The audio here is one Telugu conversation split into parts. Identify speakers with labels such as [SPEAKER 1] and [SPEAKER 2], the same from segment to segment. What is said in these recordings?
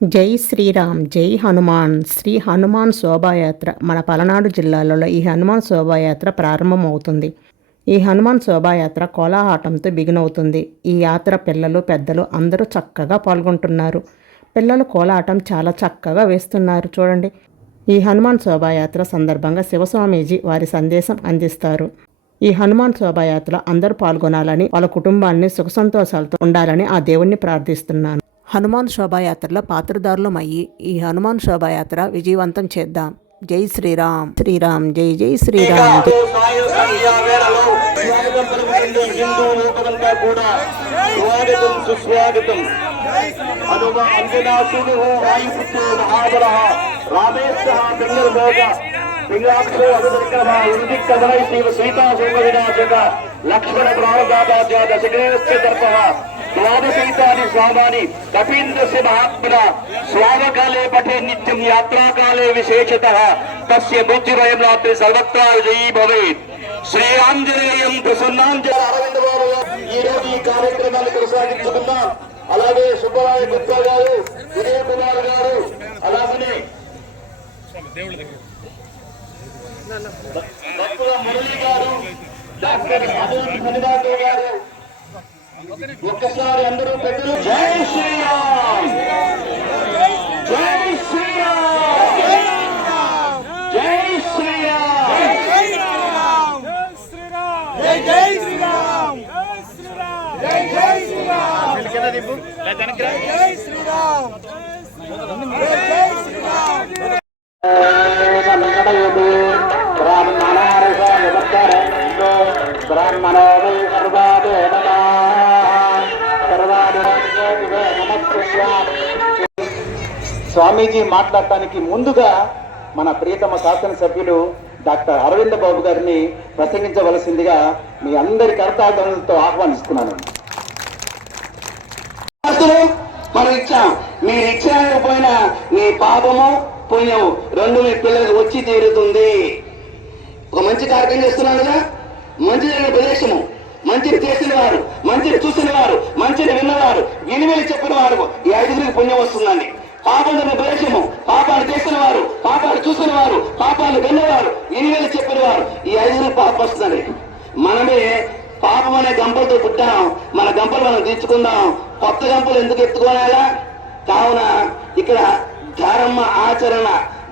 [SPEAKER 1] జై శ్రీరామ్ జై హనుమాన్. శ్రీ హనుమాన్ శోభాయాత్ర మన పలనాడు జిల్లాలలో ఈ హనుమాన్ శోభాయాత్ర ప్రారంభమవుతుంది. ఈ హనుమాన్ శోభాయాత్ర కోలాహటంతో బిగినవుతుంది. ఈ యాత్ర పిల్లలు పెద్దలు అందరూ చక్కగా పాల్గొంటున్నారు. పిల్లలు కోలాటం చాలా చక్కగా వేస్తున్నారు చూడండి. ఈ హనుమాన్ శోభాయాత్ర సందర్భంగా శివస్వామీజీ వారి సందేశం అందిస్తారు. ఈ హనుమాన్ శోభాయాత్ర అందరూ పాల్గొనాలని వాళ్ళ కుటుంబాన్ని సుఖ సంతోషాలతో ఉండాలని ఆ దేవుణ్ణి ప్రార్థిస్తున్నాను. హనుమాన్ శోభాయాత్రలో పాత్రదారులమయ్యి ఈ హనుమాన్ శోభాయాత్ర విజయవంతం చేద్దాం. జై శ్రీరామ్. శ్రీరామ్. జై జై శ్రీరామ్. జై
[SPEAKER 2] సాయు వినాశక లక్ష్మణ ద్వాదశీతాని स्वामानि కపీంద్రస్య మహాత్మన స్వామకాలే పఠే నిత్యం యాత్రాకాలే विशेषतः तस्य బుద్ధివయం రాత్రి సర్వత్రా విజయీ भवेत् శ్రీరాంజనేయం ప్రసన్నాంజన అరవింద బాబు ఈ రోజు ఈ కార్యక్రమాన్ని కొనసాగించుకున్నాం అలాగే సుబ్బరాయ గుప్త గారు విజయ్ కుమార్ గారు అలాగనే భక్తుల మురళి గారు డాక్టర్ అనిల్ గారు ఒక్కసారి అందరూ పెద్దలు జై శ్రీరామ్! జై శ్రీరామ్! జై శ్రీరామ్! బ్రాహ్మణో వై స్వామీజీ మాట్లాడటానికి ముందుగా మన ప్రియతమ శాసనసభ్యులు డాక్టర్ అరవింద బాబు గారిని ప్రసంగించవలసిందిగా మీ అందరి కర్తార్థనలతో ఆహ్వానిస్తున్నాను. మనం ఇచ్చాం. మీరు ఇచ్చాకపోయినా మీ పాపము పుణ్యము రెండు మీ పిల్లలకు వచ్చి తీరుతుంది. ఒక మంచి కార్యక్రమం చేస్తున్నాను కదా? మంచి జరిగిన ప్రదేశము. మంచిని చేసిన వారు మంచిని చూసిన వారు మంచిని విన్నవారు వినివేలి చెప్పిన వారు ఈ ఐదుగురికి పుణ్యం వస్తుందండి. పాపం జరిగిన పాపాలు చేసిన వారు పాపాలు చూసిన వారు పాపాలు విన్నవారు వినివేలి చెప్పిన వారు ఈ ఐదుగురికి పాపం వస్తుందండి. మనమే పాపం అనే గంపలతో పుట్టాం మన గంపలు మనం తీర్చుకుందాం. కొత్త గంపలు ఎందుకు ఎత్తుకోలేదా కావున ఇక్కడ ధర్మ ఆచరణ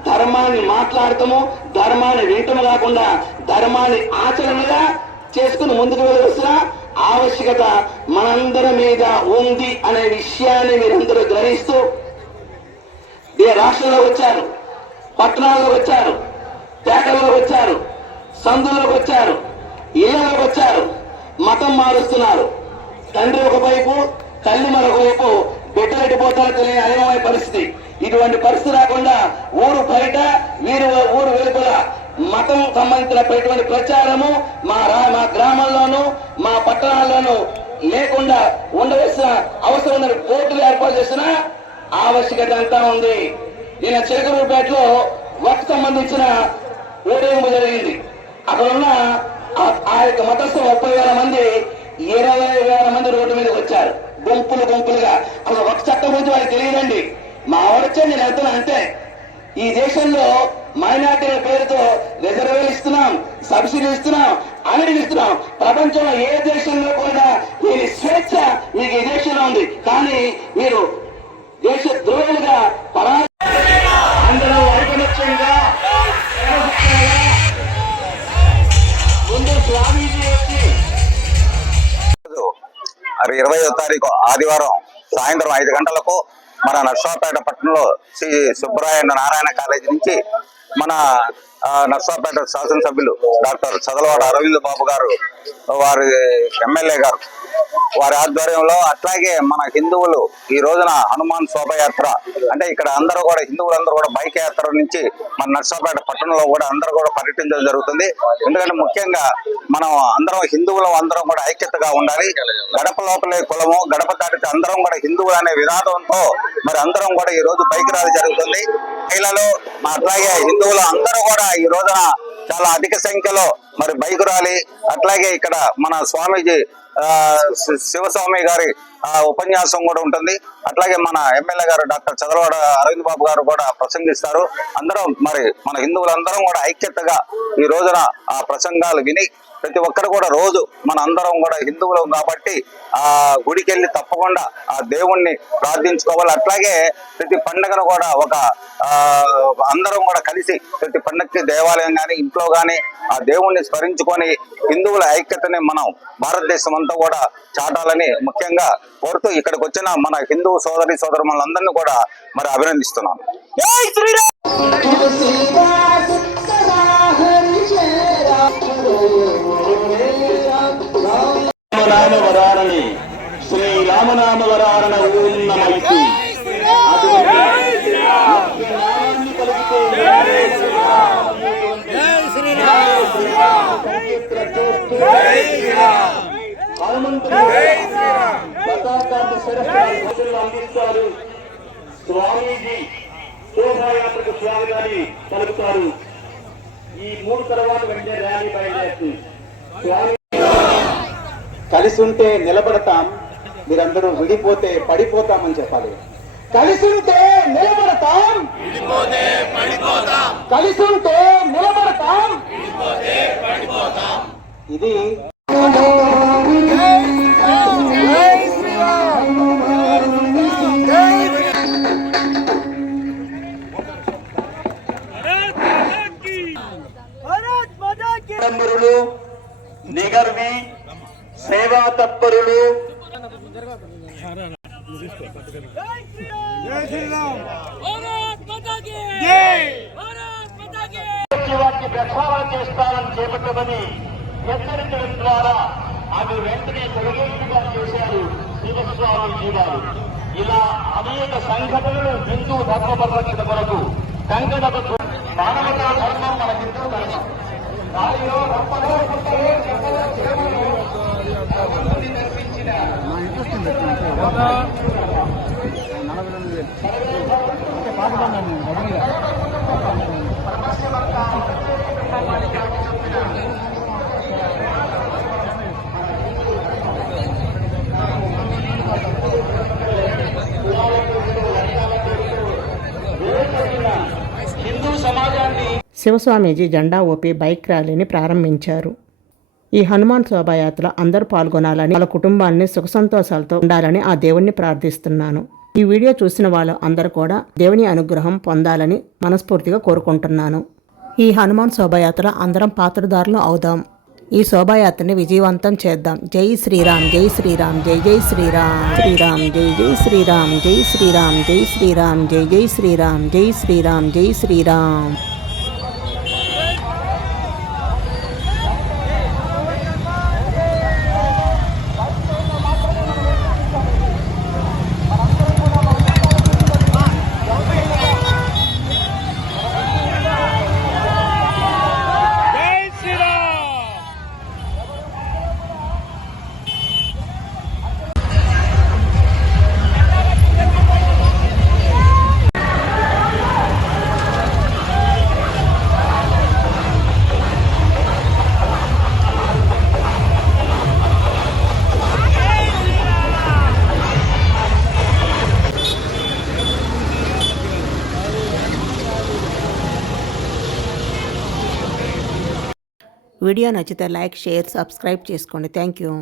[SPEAKER 2] ధర్మాన్ని మాట్లాడటము ధర్మాన్ని వింటము కాకుండా ధర్మాన్ని ఆచరణగా చేసుకుని ముందుకు వెళ్ళవలసిన ఆవశ్యకత మనందరి మీద ఉంది అనే విషయాన్ని మీరందరూ గ్రహిస్తూ ఏ రాష్ట్రంలో వచ్చారు? పట్టణాల్లో వచ్చారు? పేటల్లో వచ్చారు? సందులోకి వచ్చారు? ఇళ్ళలోకి వచ్చారు? మతం మారుస్తున్నారు. తండ్రి ఒకవైపు తల్లి మరొక వైపు బిడ్డలెట్టిపోతారో తెలియని అయమమైన పరిస్థితి. ఇటువంటి పరిస్థితి రాకుండా ఊరు బయట వీరు ఊరు వెలుపల మతం సంబంధించినటువంటి ప్రచారము మా రా మా గ్రామంలోను మా పట్టణాల్లోనూ లేకుండా ఉండవలసిన అవసరం ఉందని కోర్టులు ఏర్పాటు చేసిన ఆవశ్యకత అంతా ఉంది. నిన్న చిలకరూపేటలో వర్క్ సంబంధించిన ఊరేగింపు జరిగింది. అక్కడ ఉన్న ఆ- యొక్క మతస్థ ముప్పై వేల మంది ఇరవై వేల మంది రోడ్డు మీదకి వచ్చారు. గుంపులు గుంపులుగా. అసలు ఒక చట్టం గురించి వాళ్ళకి తెలియదండి. మా ఆవిడొచ్చే నేను వెళ్తున్నా అంతే. ఈ దేశంలో మైనార్టీల పేరుతో రిజర్వేలు ఇస్తున్నాం సబ్సిడీ ఇస్తున్నాం అన్నిటిని ఇస్తున్నాం. ప్రపంచంలో ఏ దేశంలో కూడా దీని స్వేచ్ఛ మీకు ఈ దేశంలో ఉంది. కానీ మీరు దేశ ద్రోహులుగా పరా అందరూ ఐకమత్యంగా ఏకపక్షంగా ముందు స్వామీజీ వచ్చి
[SPEAKER 3] ఇరవయో తారీఖు ఆదివారం సాయంత్రం ఐదు గంటలకు మన నర్సాపేట పట్టణంలో శ్రీ సుబ్బరాయ నారాయణ కాలేజీ నుంచి మన ఆ, నర్సాపేట శాసనసభ్యులు డాక్టర్ చదలవాడ అరవింద్ బాబు గారు వారి ఎమ్మెల్యే గారు. వారి ఆధ్వర్యంలో అట్లాగే మన హిందువులు ఈ రోజున హనుమాన్ శోభయాత్ర అంటే ఇక్కడ అందరూ కూడా హిందువులందరూ కూడా బైక్ యాత్ర నుంచి మన నర్సాపేట పట్టణంలో కూడా అందరూ కూడా పర్యటించడం జరుగుతుంది. ఎందుకంటే ముఖ్యంగా మనం అందరం హిందువులం అందరం కూడా ఐక్యతగా ఉండాలి. గడప లోపలే కులము గడప దాటితే అందరం కూడా హిందువులు అనే వినాదంతో మరి అందరం కూడా ఈ రోజు బైక్ ర్యాలీ జరుగుతుంది. మహిళలు అట్లాగే బంధువులు అందరూ కూడా ఈ రోజున చాలా అధిక సంఖ్యలో మరి బైక్ ర్యాలీ అట్లాగే ఇక్కడ మన స్వామీజీ ఆ, శివస్వామి గారి ఆ, ఉపన్యాసం కూడా ఉంటుంది. అట్లాగే మన ఎమ్మెల్యే గారు డాక్టర్ చదలవాడ అరవింద్ బాబు గారు కూడా ప్రసంగిస్తారు. అందరం మరి మన హిందువులందరం కూడా ఐక్యతగా ఈ రోజున ఆ ప్రసంగాలు విని ప్రతి ఒక్కరు కూడా రోజు మన అందరం కూడా హిందువులం కాబట్టి ఆ గుడికి వెళ్ళి తప్పకుండా ఆ దేవుణ్ణి ప్రార్థించుకోవాలి. అట్లాగే ప్రతి పండుగను కూడా ఒక ఆ అందరం కూడా కలిసి ప్రతి పండుగకి దేవాలయం కానీ ఇంట్లో కానీ ఆ దేవుణ్ణి స్మరించుకొని హిందువుల ఐక్యతని మనం భారతదేశం అంతా కూడా చాటాలని ముఖ్యంగా కోరుతూ ఇక్కడికి వచ్చిన మన హిందూ సోదరి సోదరులందరినీ కూడా మరి అభినందిస్తున్నాను.
[SPEAKER 4] రామనామ వరారణి శ్రీ రామనామ వరారణ ఓం నమైతి అందిస్తారు. స్వామీజీ శోభాయాత్రకు స్వాగతాన్ని పలుకుతారు. ఈ మూడు తర్వాత వెంటనే ర్యాలీ బయలుదేరుతుంది. స్వామి కలిసి ఉంటే నిలబడతాం మీరందరూ విడిపోతే పడిపోతామని చెప్పాలి. కలిసి ఉంటే నిలబడతాం కలిసి ఉంటే నిలబడతాం ఇది ప్రక్షాళన చేస్తానని చేపట్టమని హెచ్చరించడం ద్వారా అవి వెంటనే తొలగేట్టుగా చేశారు శివస్వామీజీ గారు ఇలా అనేక సంఘటనలు హిందూ ధర్మ పరిరక్షణ కొరకు కంకణకు మానవతా ధర్మం మన హిందూ ధర్మం. దానిలో గొప్పగా గొప్పగా హిందూ
[SPEAKER 1] శివస్వామీజీ జెండా ఓపి బైక్ ర్యాలీని ప్రారంభించారు. ఈ హనుమాన్ శోభాయాత్ర అందరూ పాల్గొనాలని వాళ్ళ కుటుంబాన్ని సుఖ సంతోషాలతో ఉండాలని ఆ దేవుణ్ణి ప్రార్థిస్తున్నాను. ఈ వీడియో చూసిన వాళ్ళు అందరూ కూడా దేవుని అనుగ్రహం పొందాలని మనస్ఫూర్తిగా కోరుకుంటున్నాను. ఈ హనుమాన్ శోభాయాత్ర అందరం పాత్రదారులు అవుదాం. ఈ శోభాయాత్రని విజయవంతం చేద్దాం. జై శ్రీరామ్ జై శ్రీరామ్ జై జై శ్రీరామ్. శ్రీరామ్ జై జై శ్రీరామ్ జై శ్రీరామ్ జై శ్రీరామ్ జై జై శ్రీరామ్ జై శ్రీరామ్ జై శ్రీరామ్. వీడియో నచ్చితే లైక్ షేర్ సబ్స్క్రైబ్ చేసుకోండి. Thank you.